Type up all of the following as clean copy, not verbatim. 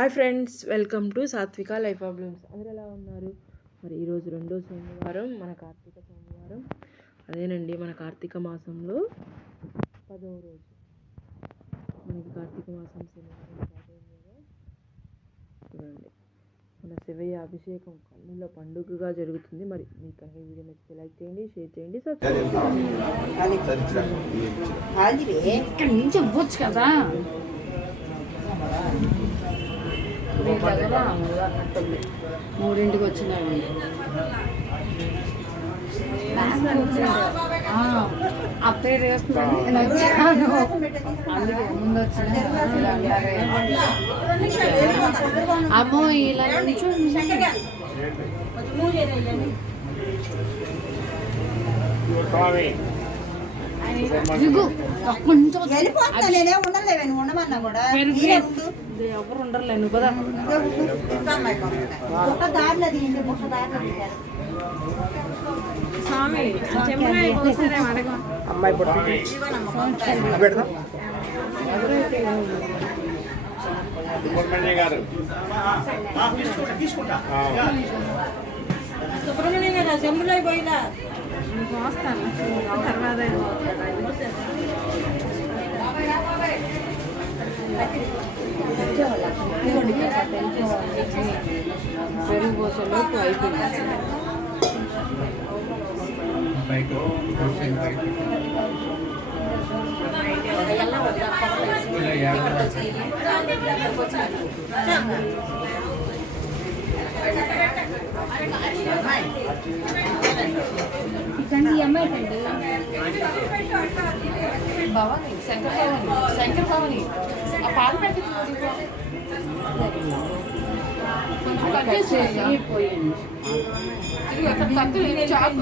Hi friends, welcome to సాత్విక life problems. అందరూ ఎలా ఉన్నారు? మరి ఈరోజు రెండో సోమవారం, మన కార్తీక సోమవారం. అదేనండి, మన కార్తీక మాసంలో 10వ రోజు. మనకి కార్తీక మాసం శనివారం స్టార్ట్ అయింది కదా. చూడండి, మన శివయ్య అభిషేకం కన్నుల పండుగగా జరుగుతుంది. మరి మీకు కనుక ఈ వీడియో నచ్చితే లైక్ చేయండి, షేర్ చేయండి, సబ్స్క్రైబ్ చేయండి. ఇక్కడి నుంచి ఇవ్వచ్చు కదా. మూడింటికి వచ్చినాడు. ఆ పేరు వేస్తున్నాను, నేను వచ్చాను. అందుకే ముందు వచ్చిన అమ్మో ఇలా ఎవరు ఉండర్లేను కదా. అమ్మాయి సుబ్రహ్మణ్యం గారు చెంబులో పోయినా వస్తాను తర్వాత. పెరుగు పోసేలోపు అయిపోయింది. భవాని, శంకర్ భవాని ఆ పాలు పెట్టి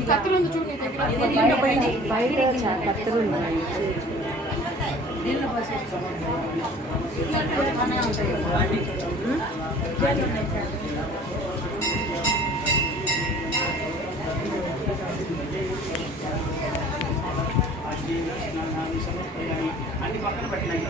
కత్తులు ఉంది చూడు నీ దగ్గర. కత్తెలు ఉన్నాయి. అన్ని పక్కన పెట్టినాయి.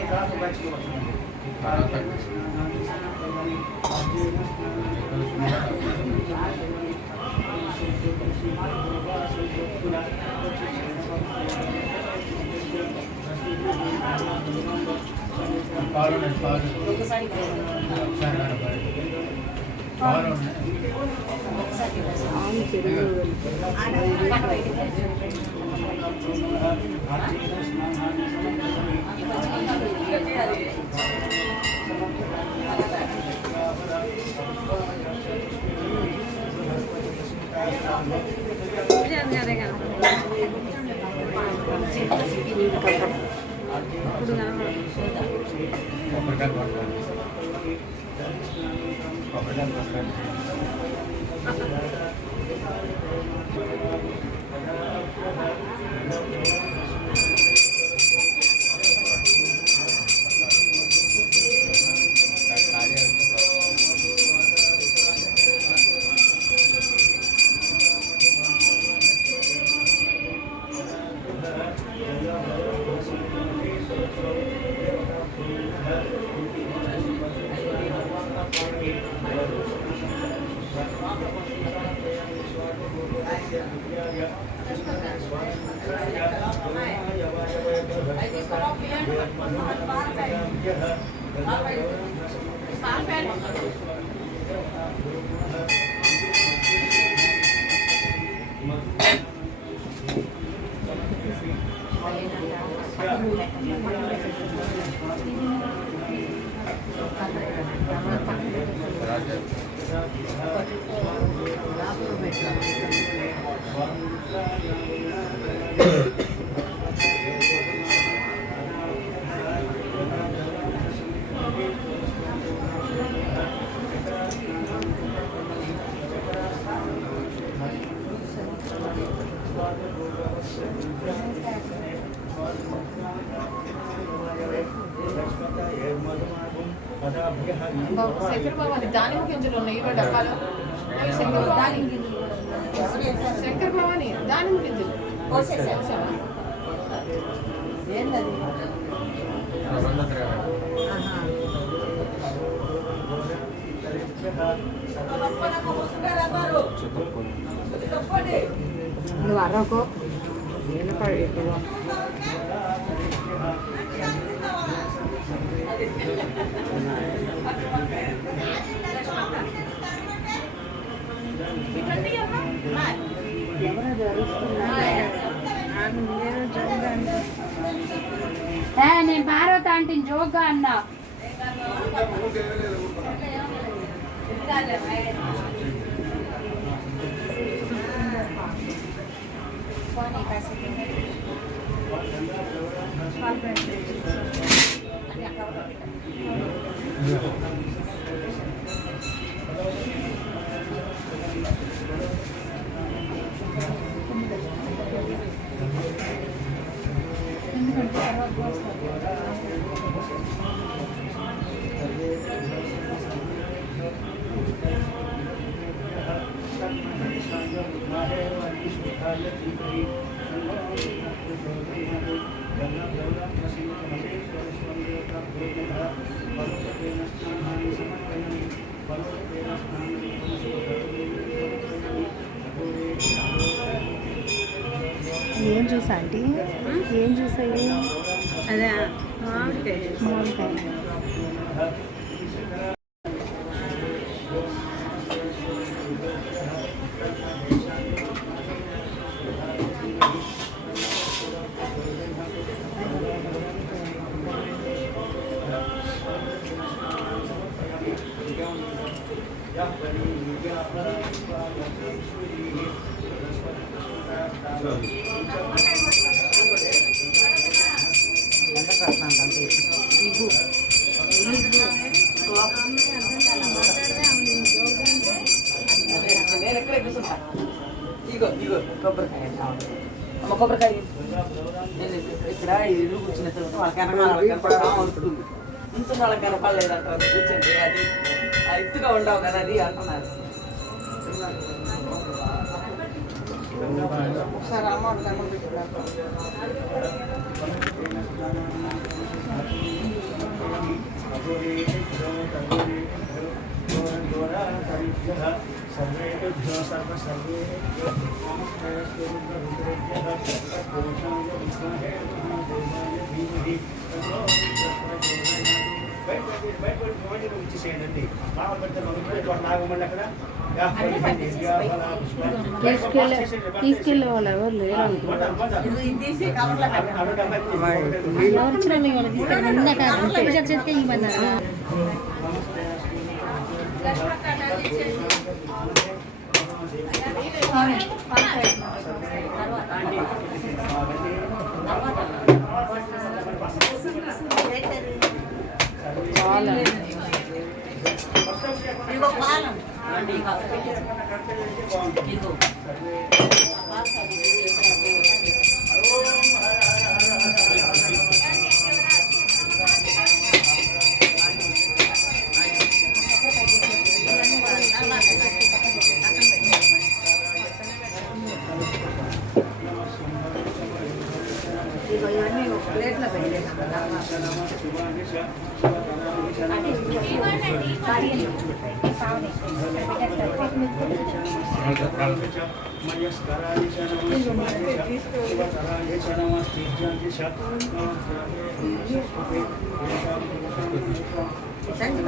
శంకర్ భవాని దానిమ్మ గింజలు ఉన్నాయి ఇవ్వ డబ్బాలో. శంకర్ భవాని దానిమ్మ గింజలు నువ్వు అర్రకు నేను పార్వతి ఆంటీని జోక్గా అన్నా. ఏం చూసా ఆంటీ? ఏం చూసాయి? అదే మామిడికాయ. కొబ్బరికాయ ఇక్కడ ఇల్లు కూర్చున్న తర్వాత వాళ్ళకి కనపడుతుంది ఇంత వాళ్ళకి కనపడలేదంట కూర్చోండి. అది ఎత్తుగా ఉండవు కదా అది అంటున్నారు. ఒకసారి అమౌంట్ కనపడుతున్నారు. తీసుకెళ్ళే వాళ్ళు ఎవరు లేరు.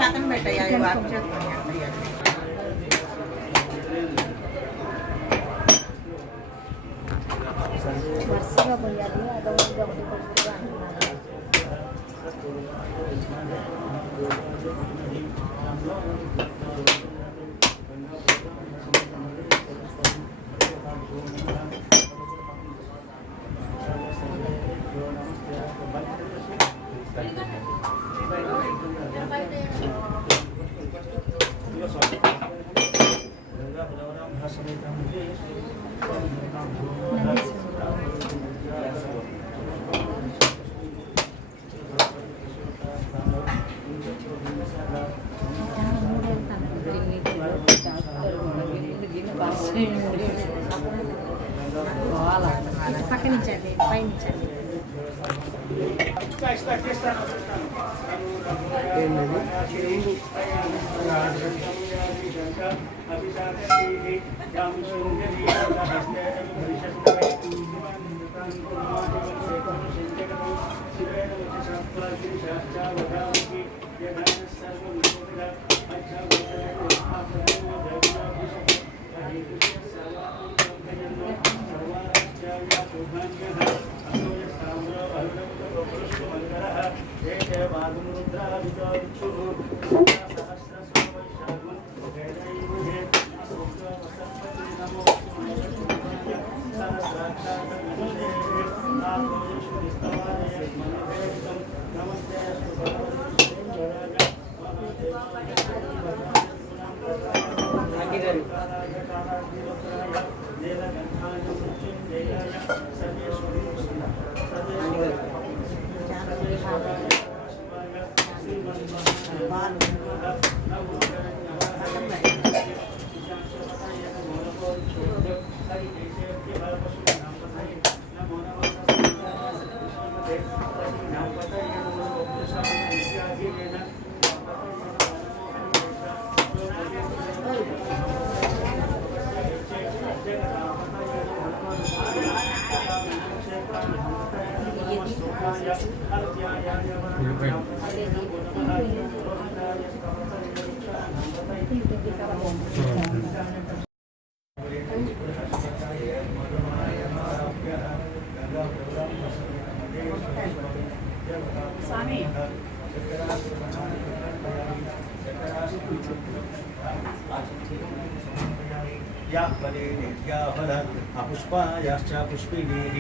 పక్కన పెట్టాయి వరుసగా పోయాలి. అదొకటి అంటున్నారు. పక్కనించండి, పైనించండి. ఏంటది? या फले या फल अपुष्पायाश्च पुष्पिणीः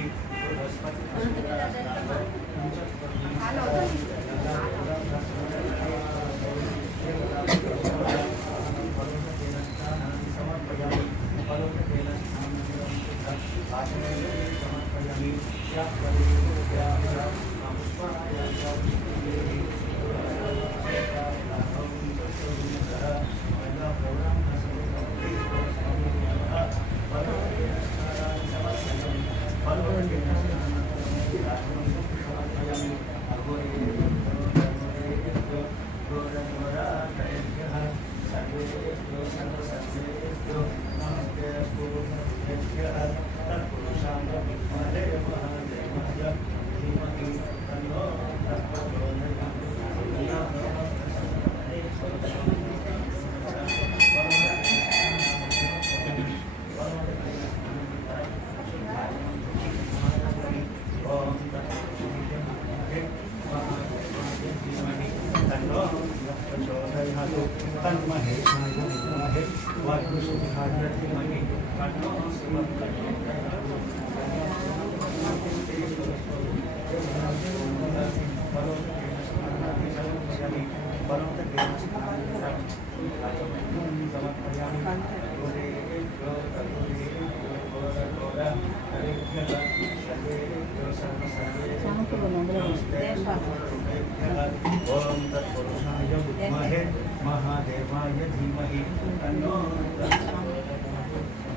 ओम तत्पुरुषाय विद्महे महादेवाय धीमहि तन्नो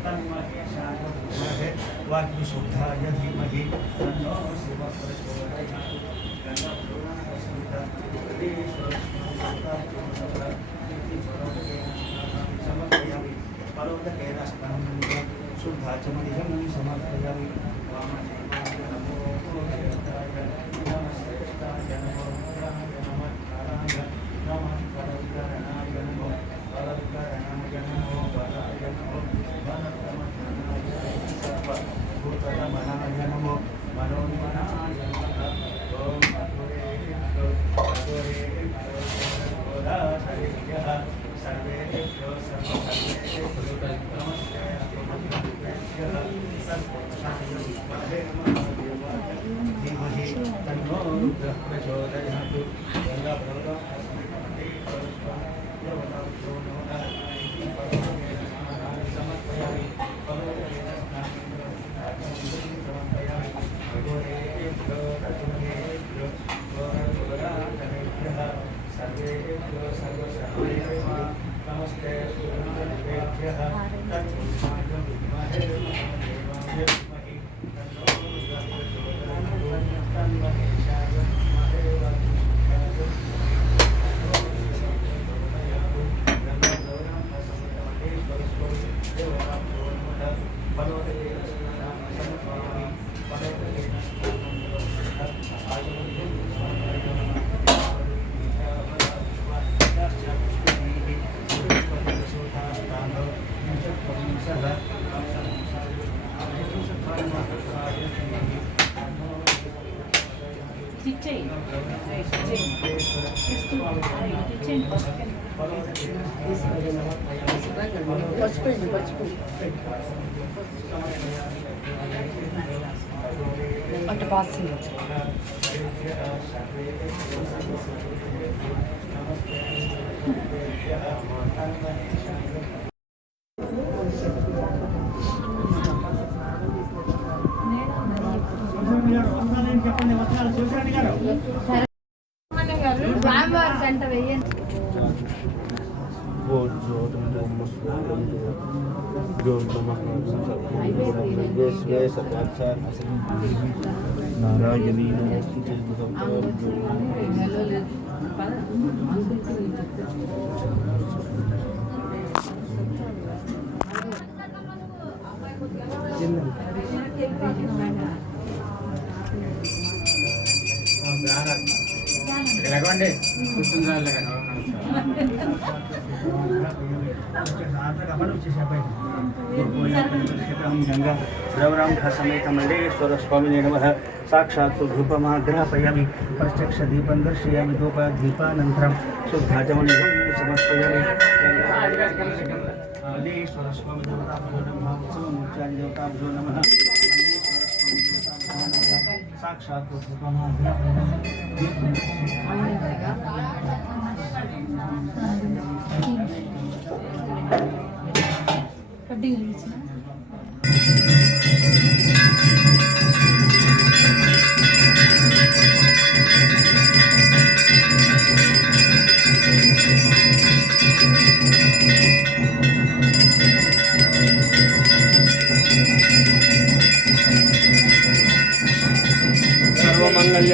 तन्महेशाय विद्महे वाग्विशुद्धाय धीमहि तन्नो शिवः प्रचोदयात् समर्पयामि परोदकेन शुद्धाचमनिहं समर्पयामि वामदेवाय नमो देवताय नमस्तेष्टाय नमो పసుపు అటు పాసింది చెప్పండి వస్త్రాలు చూసారండి గారు రామవారి గంట వేయండి నారాయణీ నమోస్తుతే ఎలాగండి కూర్చుందా गंगा द्रवरांघ समेत मल्लेश्वर स्वामिने नमः साक्षात् धूपमाग्रापयामि प्रत्यक्ष दीपं दर्शयामि धूपदीपानन्तरं शुद्धाचमनीयं समर्पयामि मल्लेश्वर स्वामी देवताभ्यो नमः उत्सवमूर्त्यादि देवताभ्यो नमः साक्षात्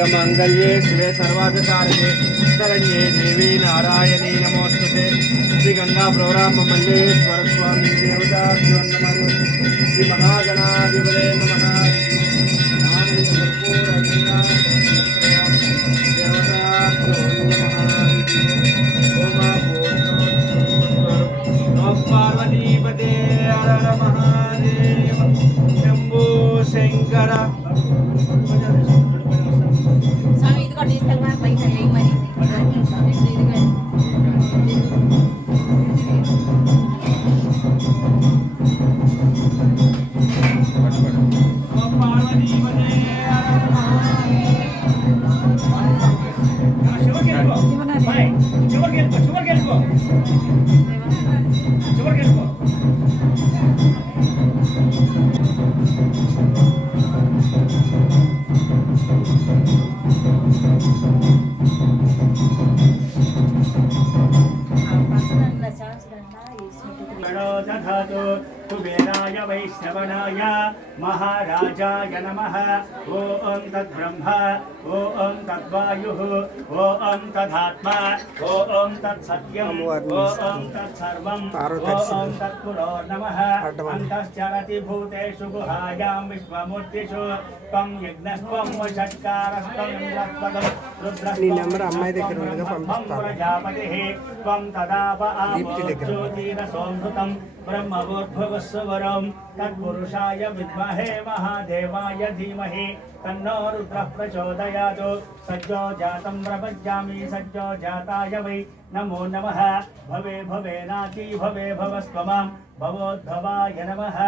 सर्वमंगल्ये शिवे सर्वाधिकारिणे शरण्ये देवी नारायणी नमोस्तुते श्री गंगा प्रोग्राम मल्लेश्वर स्वामी देवताभ्यो नमः श्री महागणाधिपते नमः पार्वतीपते हर महादेव शंभो शंकर कुबेराय वैष्णवनाय महाराजाय नमः ओम तद्ब्रह्म ओम तद्वायुः ओम तदात्मा ओम तत्सत्यम् ओम तत्सर्वम् ओम तत्पुरो नमः अन्तश्चरति भूतेषु गुहायां विश्वमूर्तिषु त्वं यज्ञस्त्वं वषट्कारस्त्वं इंद्रस्त्वं रुद्रस्त्वं प्रजापतिः त्वं तदाप आपो ज्योतिरसोऽमृतं ब्रह्मवोद्भवस्वरं तत्पुरुषाय विद्महे महादेवाय धीमहि तन्नो रुद्रः प्रचोदयात् सज्जो जातं प्रपद्यामि सज्जो जाताय वै नमो नमः भवे भवेनाति भवे भवस्त्वमां भवोद्भवाय नमः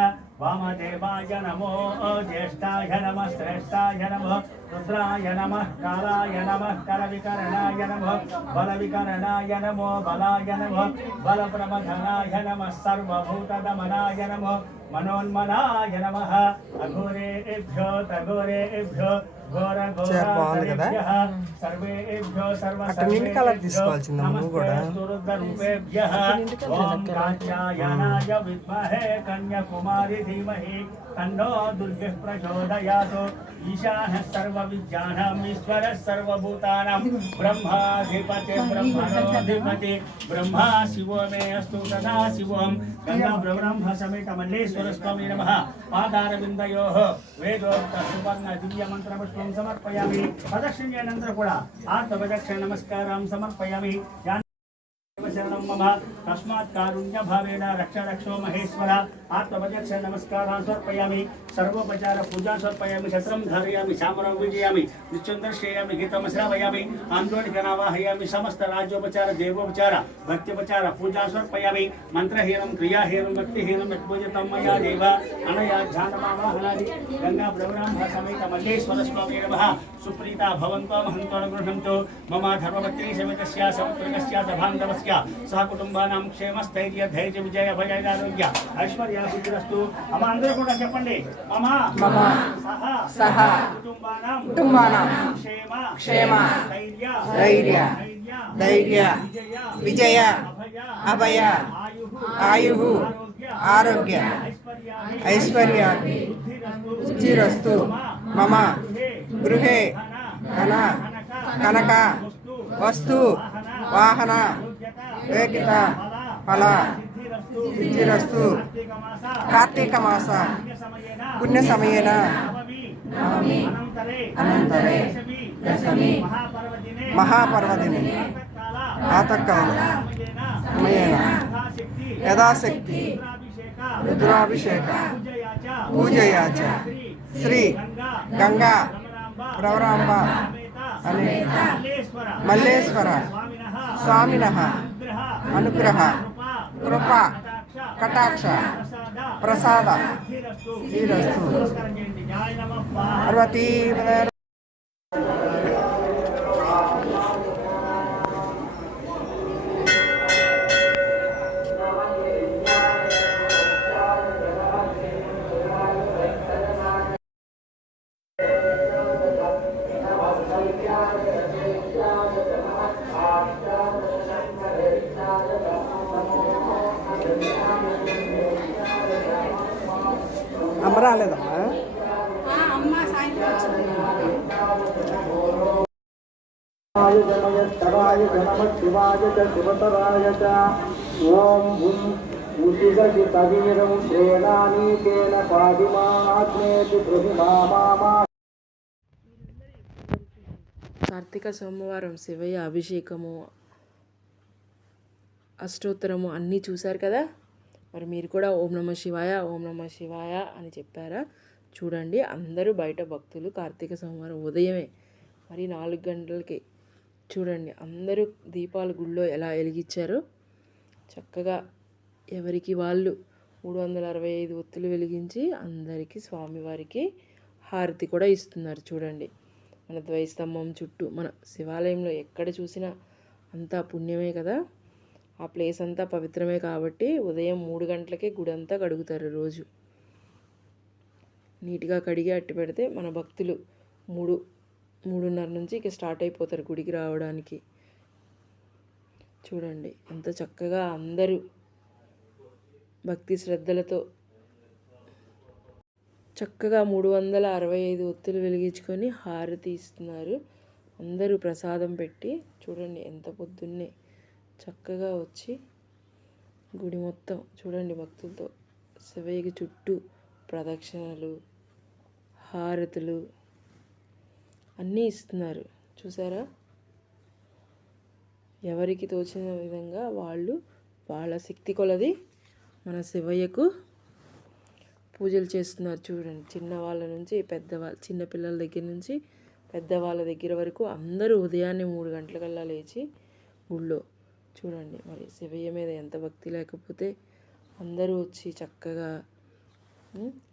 वामदेवाय नमो ज्येष्ठाय नमः श्रेष्ठाय नमः रुद्राय नमः कालाय नमः करविकरणाय नमः बलविकरणाय नमो बलाय नमः बलप्रमथनाय नमः सर्वभूतदमनाय नमः मनोन्मनाय नमः अघोरेभ्यो तघोरेभ्यो घोरघोरेभ्यः सर्वेभ्यो सर्वसर्वेभ्यः ओम कात्यायनाय विद्महे कन्याकुमारी धीमहि तन्नो दुर्गः प्रचोदयात् ईशानः सर्वविद्यानाम् ईश्वरः सर्वभूतानां ब्रह्माधिपति ब्रह्मणोऽधिपति ब्रह्मा शिवो मे अस्तु सदा शिवोऽहं गंगा ब्रह्म समेत मल्लेश्वर स्वामी नमः पादारविन्दयोः वेदोक्त सुवर्ण दिव्य मंत्रपुष्पं समर्पयामि प्रदक्षिण्यनन्तरं कूडा आत्मप्रदक्षिण नमस्कारं समर्पयामि शरणं सर्वं मम तस्मात् कारुण्यभावेन रक्ष रक्षो महेश्वर आत्मवचक्ष नमस्कारान् समर्पयामि सर्वोपचार पूजा समर्पयामि छत्रं धारयामि श्यामरं विजयामि निश्चन्द्रश्रेयामि गीतं श्रावयामि आन्दोलिकनावाहयामि समस्त राज्योपचार देवोपचार भक्त्योपचार पूजा समर्पयामि मन्त्रहीनं क्रियाहीनं भक्तिहीनं यत्पूजितं मया देव अनया ध्यानमावाहनादि गंगा प्रवराम्भ समेत मल्लेश्वर स्वामी नमः सुप्रीता भवन्तो महन्तो अनुगृह्णन्तु मम धर्मपत्नी समेतस्य समुद्रकस्य सभान्धवस्य सह कुटुंबानां क्षेमस्थैर्य धैर्य विजय भयारोग्य ऐश्वर्याभिवृद्धिरस्तु मम అందరూ కూడా చెప్పండి మమ సహ కుటుంబానాం క్షేమ ధైర్య విజయ అభయ ఆయు ఆరోగ్య ఐశ్వర్యాభివృద్ధిరస్తు మమ గృహే ధన కనక వస్తు వాహన వేగిత ఫల సిద్ధిరస్తు కార్తీక మాస పుణ్య సమయేన అనంతరే మహాపర్వదిని ప్రాతకాల సమయేన యథాశక్తి రుద్రాభిషేక పూజయా చ శ్రీ గంగా ప్రవరాంబ అనే మల్లేశ్వర స్వామినః అనుగ్రహ కృప కటాక్ష ప్రసాద శ్రీరస్తు పార్వతీ అమరాలేదమ్మా అమ్మ సాయంత్రం వచ్చింది. శివాయ శివాయ శివతరాయ ఓం ఉసిగసి కవీరం శ్రేణానీకేన పాదిమాగ్నేతి ప్రతిమామా. కార్తీక సోమవారం శివయ్య అభిషేకము అష్టోత్తరము అన్నీ చూశారు కదా. మరి మీరు కూడా ఓం నమ శివాయ అని చెప్పారా? చూడండి, అందరూ బయట భక్తులు కార్తీక సోమవారం ఉదయమే మరి 4 గంటలకి చూడండి అందరూ దీపాలు గుళ్ళో ఎలా వెలిగించారో చక్కగా ఎవరికి వాళ్ళు 365 ఒత్తులు వెలిగించి అందరికీ స్వామివారికి హారతి కూడా ఇస్తున్నారు. చూడండి, మన ద్వైస్తంభం చుట్టూ మన శివాలయంలో ఎక్కడ చూసినా అంతా పుణ్యమే కదా. ఆ ప్లేస్ అంతా పవిత్రమే కాబట్టి ఉదయం 3 గంటలకే గుడి అంతా కడుగుతారు. రోజు నీట్గా కడిగి అట్టి పెడితే మన భక్తులు 3:30 నుంచి ఇక స్టార్ట్ అయిపోతారు గుడికి రావడానికి. చూడండి ఎంత చక్కగా అందరూ భక్తి శ్రద్ధలతో చక్కగా 365 ఒత్తులు వెలిగించుకొని హారతి ఇస్తున్నారు. అందరూ ప్రసాదం పెట్టి చూడండి ఎంత పొద్దున్నే చక్కగా వచ్చి గుడి మొత్తం చూడండి భక్తులతో శివయ్యకి చుట్టూ ప్రదక్షిణలు హారతులు అన్నీ ఇస్తున్నారు. చూసారా, ఎవరికి తోచిన విధంగా వాళ్ళు వాళ్ళ శక్తి కొలది మన శివయ్యకు పూజలు చేస్తున్నారు. చూడండి, చిన్నవాళ్ళ నుంచి చిన్నపిల్లల దగ్గర నుంచి పెద్దవాళ్ళ దగ్గర వరకు అందరూ ఉదయాన్నే 3 గంటలకల్లా లేచి గుళ్ళో చూడండి. మరి శివయ్య మీద ఎంత భక్తి లేకపోతే అందరూ వచ్చి చక్కగా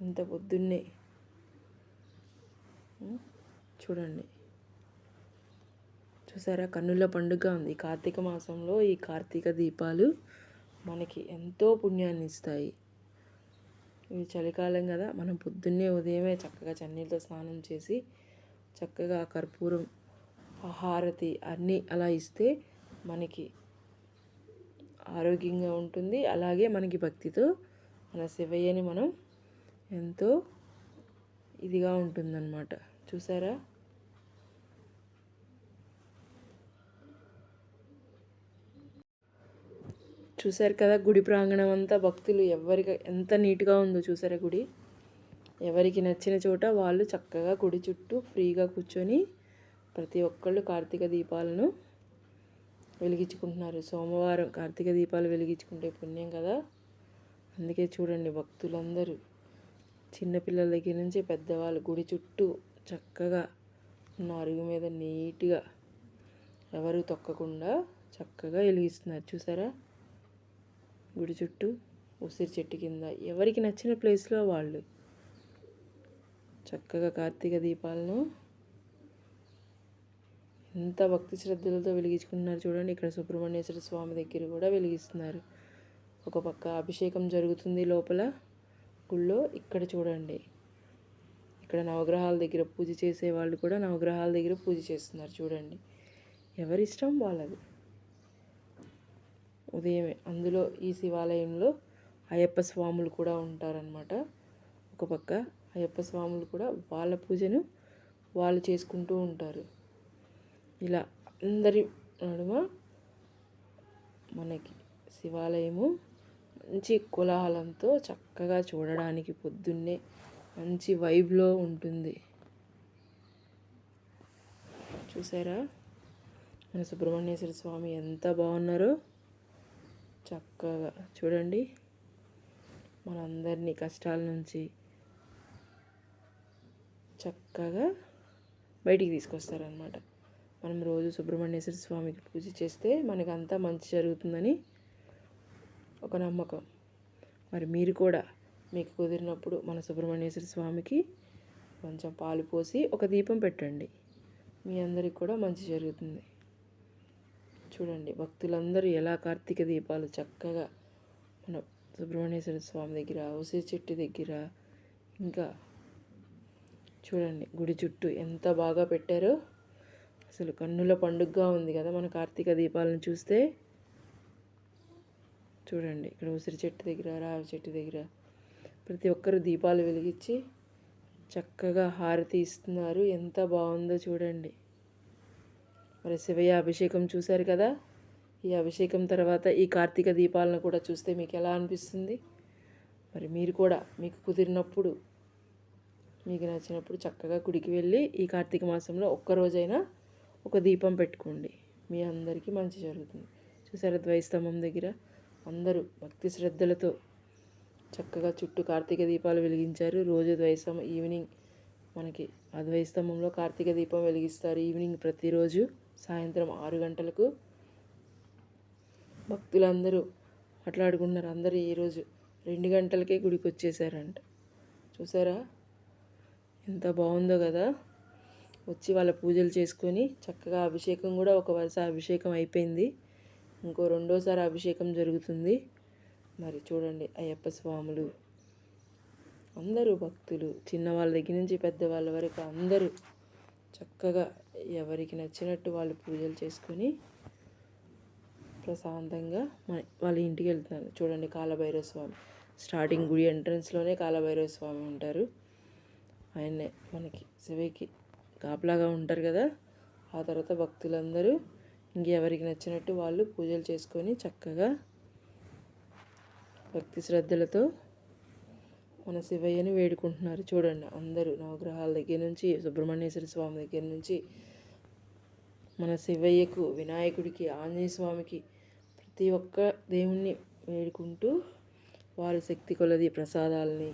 ఇంత పొద్దున్నే చూడండి. చూసారా, కన్నుల పండుగ ఉంది. కార్తీక మాసంలో ఈ కార్తీక దీపాలు మనకి ఎంతో పుణ్యాన్ని ఇస్తాయి. ఇది చలికాలం కదా, మనం పొద్దున్నే ఉదయమే చక్కగా చన్నీళ్ళతో స్నానం చేసి చక్కగా కర్పూరం హారతి అన్నీ అలా ఇస్తే మనకి ఆరోగ్యంగా ఉంటుంది. అలాగే మనకి భక్తితో మన శివయ్యని మనం ఎంతో ఇదిగా ఉంటుందన్నమాట. చూసారా, చూసారు కదా గుడి ప్రాంగణం అంతా భక్తులు ఎవరికి ఎంత నీట్గా ఉందో చూసారా. గుడి ఎవరికి నచ్చిన చోట వాళ్ళు చక్కగా గుడి చుట్టూ ఫ్రీగా కూర్చొని ప్రతి ఒక్కళ్ళు కార్తీక దీపాలను వెలిగించుకుంటున్నారు. సోమవారం కార్తీక దీపాలు వెలిగించుకుంటే పుణ్యం కదా, అందుకే చూడండి భక్తులందరూ చిన్నపిల్లల దగ్గర నుంచి పెద్దవాళ్ళు గుడి చుట్టూ చక్కగా ఉన్న అరుగు మీద నీట్గా ఎవరు తొక్కకుండా చక్కగా వెలిగిస్తున్నారు. చూసారా, గుడి చుట్టూ ఉసిరి చెట్టు కింద ఎవరికి నచ్చిన ప్లేస్లో వాళ్ళు చక్కగా కార్తీక దీపాలను ఎంత భక్తి శ్రద్ధలతో వెలిగించుకుంటున్నారు చూడండి. ఇక్కడ సుబ్రహ్మణ్యేశ్వర స్వామి దగ్గర కూడా వెలిగిస్తున్నారు. ఒక పక్క అభిషేకం జరుగుతుంది లోపల గుళ్ళో. ఇక్కడ చూడండి, ఇక్కడ నవగ్రహాల దగ్గర పూజ చేసే వాళ్ళు కూడా నవగ్రహాల దగ్గర పూజ చేస్తున్నారు చూడండి. ఎవరిష్టం వాళ్ళది. ఉదయమే అందులో ఈ శివాలయంలో అయ్యప్ప స్వాములు కూడా ఉంటారనమాట. ఒక పక్క అయ్యప్ప స్వాములు కూడా వాళ్ళ పూజను వాళ్ళు చేసుకుంటూ ఉంటారు. ఇలా అందరి నడుమ మనకి శివాలయము మంచి కోలాహలంతో చక్కగా చూడడానికి పొద్దున్నే మంచి వైబ్లో ఉంటుంది. చూసారా మన సుబ్రహ్మణ్యేశ్వర స్వామి ఎంత బాగున్నారో. చక్కగా చూడండి, మనందరినీ కష్టాల నుంచి చక్కగా బయటికి తీసుకొస్తారనమాట. మనం రోజు సుబ్రహ్మణ్యేశ్వర స్వామికి పూజ చేస్తే మనకంతా మంచి జరుగుతుందని ఒక నమ్మకం. మరి మీరు కూడా మీకు కుదిరినప్పుడు మన సుబ్రహ్మణ్యేశ్వర స్వామికి కొంచెం పాలు పోసి ఒక దీపం పెట్టండి, మీ అందరికి కూడా మంచి జరుగుతుంది. చూడండి భక్తులందరూ ఎలా కార్తీక దీపాలు చక్కగా మన సుబ్రహ్మణ్యేశ్వర స్వామి దగ్గర, ఉసిరి చెట్టు దగ్గర, ఇంకా చూడండి గుడి చుట్టూ ఎంత బాగా పెట్టారో. అసలు కన్నుల పండుగగా ఉంది కదా మన కార్తీక దీపాలను చూస్తే. చూడండి ఇక్కడ ఉసిరి చెట్టు దగ్గర, రావి చెట్టు దగ్గర ప్రతి ఒక్కరు దీపాలు వెలిగించి చక్కగా హారతి ఇస్తున్నారు. ఎంత బాగుందో చూడండి. మరి శివయ్య అభిషేకం చూశారు కదా. ఈ అభిషేకం తర్వాత ఈ కార్తీక దీపాలను కూడా చూస్తే మీకు ఎలా అనిపిస్తుంది? మరి మీరు కూడా మీకు కుదిరినప్పుడు, మీకు నచ్చినప్పుడు చక్కగా గుడికి వెళ్ళి ఈ కార్తీక మాసంలో ఒక్కరోజైనా ఒక దీపం పెట్టుకోండి, మీ అందరికీ మంచి జరుగుతుంది. చూసారా ద్వైస్తంభం దగ్గర అందరూ భక్తి శ్రద్ధలతో చక్కగా చుట్టూ కార్తీక దీపాలు వెలిగించారు. రోజు ద్వైస్తంభం ఈవినింగ్ మనకి ఆ ద్వైస్తంభంలో కార్తీక దీపం వెలిగిస్తారు. ఈవినింగ్ ప్రతిరోజు సాయంత్రం 6 గంటలకు భక్తులందరూ మాట్లాడుకున్నారు. అందరూ ఈరోజు 2 గంటలకే గుడికి వచ్చేసారంట. చూసారా ఎంత బాగుందో కదా. వచ్చి వాళ్ళ పూజలు చేసుకొని చక్కగా అభిషేకం కూడా ఒక వరుస అభిషేకం అయిపోయింది. ఇంకో రెండోసారి అభిషేకం జరుగుతుంది. మరి చూడండి అయ్యప్ప స్వాములు అందరూ భక్తులు చిన్నవాళ్ళ దగ్గర నుంచి పెద్దవాళ్ళ వరకు అందరూ చక్కగా ఎవరికి నచ్చినట్టు వాళ్ళు పూజలు చేసుకొని ప్రశాంతంగా వాళ్ళ ఇంటికి వెళ్తున్నారు. చూడండి కాలభైరవ స్వామి స్టార్టింగ్ గుడి ఎంట్రన్స్లోనే కాలభైరవ స్వామి ఉంటారు. ఆయన్నే మనకి శివకి కాపలాగా ఉంటారు కదా. ఆ తర్వాత భక్తులందరూ ఇంకెవరికి నచ్చినట్టు వాళ్ళు పూజలు చేసుకొని చక్కగా భక్తి శ్రద్ధలతో మన శివయ్యని వేడుకుంటున్నారు. చూడండి అందరూ నవగ్రహాల దగ్గర నుంచి, సుబ్రహ్మణ్యేశ్వర స్వామి దగ్గర నుంచి మన శివయ్యకు, వినాయకుడికి, ఆంజనేయ స్వామికి ప్రతి ఒక్క దేవుణ్ణి వేడుకుంటూ వారి శక్తి కొలది ప్రసాదాలని,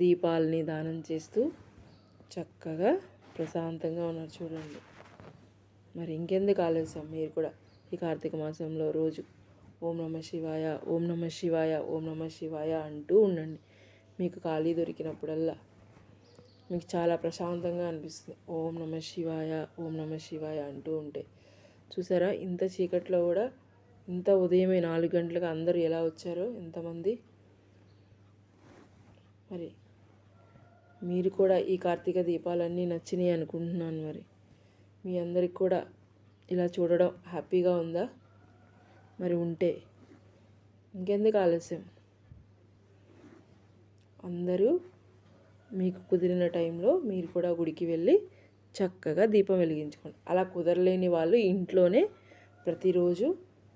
దీపాలని దానం చేస్తూ చక్కగా ప్రశాంతంగా ఉన్నారు. చూడండి మరి ఇంకెందుకు ఆలస్యం, మీరు కూడా ఈ కార్తీక మాసంలో రోజు ఓం నమః శివాయ, ఓం నమః శివాయ, ఓం నమః శివాయ అంటూ ఉండండి. మీకు ఖాళీ దొరికినప్పుడల్లా మీకు చాలా ప్రశాంతంగా అనిపిస్తుంది. ఓం నమః శివాయ, ఓం నమః శివాయ అంటూ ఉంటే. చూసారా ఇంత చీకట్లో కూడా ఇంత ఉదయమే 4 గంటలకు అందరూ ఎలా వచ్చారో ఎంతమంది. మరి మీరు కూడా ఈ కార్తీక దీపాలన్నీ నచ్చినాయి అనుకుంటున్నాను. మరి మీ అందరికి కూడా ఇలా చూడడం హ్యాపీగా ఉందా? మరి ఉంటే ఇంకెందుకు ఆలస్యం, అందరూ మీకు కుదిరిన టైంలో మీరు కూడా గుడికి వెళ్ళి చక్కగా దీపం వెలిగించుకోండి. అలా కుదరలేని వాళ్ళు ఇంట్లోనే ప్రతిరోజు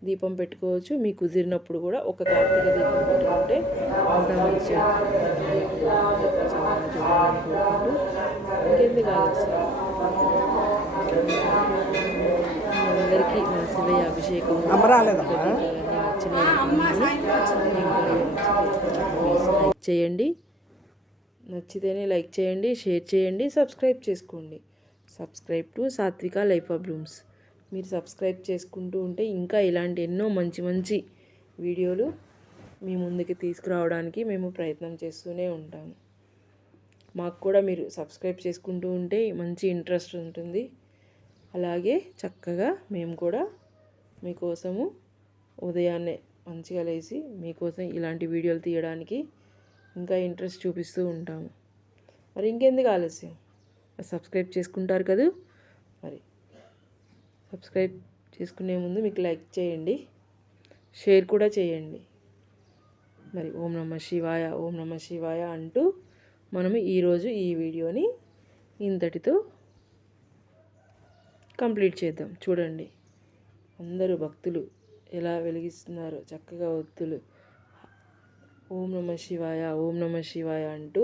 దీపం పెట్టుకోవచ్చు. మీకు కుదిరినప్పుడు కూడా ఒక కార్తీక దీపం పెట్టుకుంటే అంత మంచి ఇంకెందుకు ఆలస్యం. అందరికీ మన శివయ్య అభిషేకం లైక్ చేయండి. నచ్చితేనే లైక్ చేయండి, షేర్ చేయండి, సబ్స్క్రైబ్ చేసుకోండి. సబ్స్క్రైబ్ టు సాత్విక లైఫ్ ఆఫ్ బ్లూమ్స్. మీరు సబ్స్క్రైబ్ చేసుకుంటూ ఉంటే ఇంకా ఇలాంటి ఎన్నో మంచి మంచి వీడియోలు మీ ముందుకి తీసుకురావడానికి మేము ప్రయత్నం చేస్తూనే ఉంటాము. మాకు కూడా మీరు సబ్స్క్రైబ్ చేసుకుంటూ ఉంటే మంచి ఇంట్రెస్ట్ ఉంటుంది. అలాగే చక్కగా మేము కూడా మీకోసము ఉదయాన్నే మంచిగా లేచి మీకోసం ఇలాంటి వీడియోలు తీయడానికి ఇంకా ఇంట్రెస్ట్ చూపిస్తూ ఉంటాము. మరి ఇంకెందుకు ఆలస్యం, సబ్స్క్రైబ్ చేసుకుంటారు కదా. మరి సబ్స్క్రైబ్ చేసుకునే ముందు మీకు లైక్ చేయండి, షేర్ కూడా చేయండి. మరి ఓం నమః శివాయ, ఓం నమః శివాయ అంటూ మనము ఈరోజు ఈ వీడియోని ఇంతటితో కంప్లీట్ చేద్దాం. చూడండి అందరూ భక్తులు ఎలా వెలిగిస్తున్నారో చక్కగా ఒత్తులు. ఓం నమః శివాయ, ఓం నమః శివాయ అంటూ